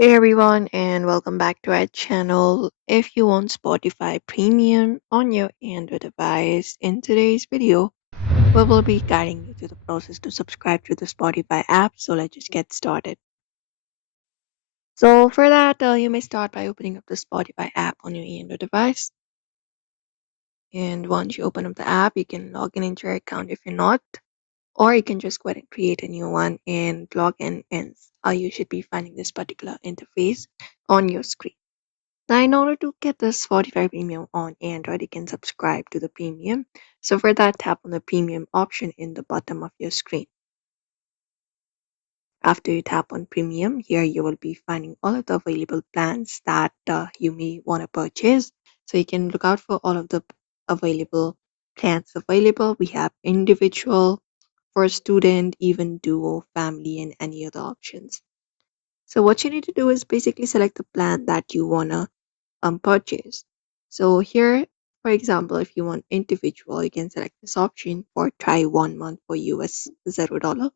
Hey everyone, and welcome back to our channel. If you want Spotify Premium on your Android device, in today's video, we will be guiding you through the process to subscribe to the Spotify app. So let's just get started. So for that, you may start by opening up the Spotify app on your Android device. And once you open up the app, you can log in into your account if you're not, or you can just go ahead and create a new one and log in, and you should be finding this particular interface on your screen. Now, in order to get the Spotify Premium on Android, you can subscribe to the Premium. So for that, tap on the Premium option in the bottom of your screen. After you tap on Premium, here you will be finding all of the available plans that you may want to purchase. So you can look out for all of the available plans available. We have individual, for student, even duo, family, and any other options. So what you need to do is basically select the plan that you want to purchase. So here, for example, if you want individual, you can select this option for try 1 month for US $0.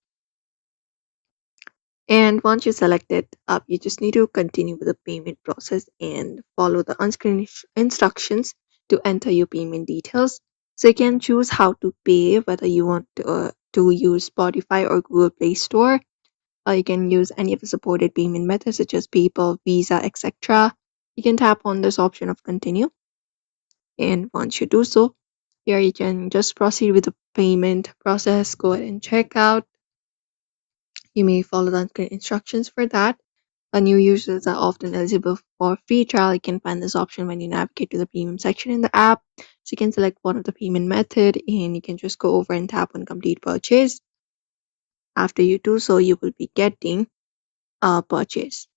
And once you select it up, you just need to continue with the payment process and follow the on-screen instructions to enter your payment details. So you can choose how to pay, whether you want to use Spotify or Google Play Store. Or you can use any of the supported payment methods such as PayPal, Visa, etc. You can tap on this option of continue. And once you do so, here you can just proceed with the payment process. Go ahead and check out. You may follow the instructions for that. New users are often eligible for free trial. You can find this option when you navigate to the premium section in the app. So you can select one of the payment method and you can just go over and tap on complete purchase. After you do so, you will be getting a purchase.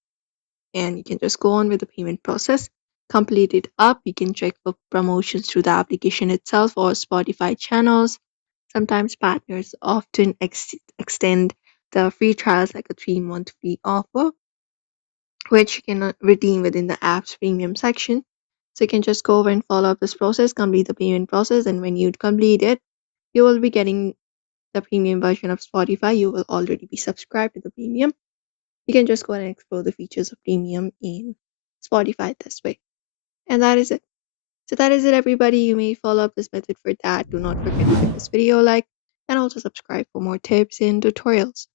And you can just go on with the payment process. Complete it up. You can check for promotions through the application itself or Spotify channels. Sometimes partners often extend the free trials like a 3-month free offer, which you can redeem within the app's premium section. So you can just go over and follow up this process, complete the payment process, and when you complete it, you will be getting the premium version of Spotify. You will already be subscribed to the premium. You can just go ahead and explore the features of premium in Spotify this way. And that is it. So that is it, everybody. You may follow up this method for that. Do not forget to give this video a like and also subscribe for more tips and tutorials.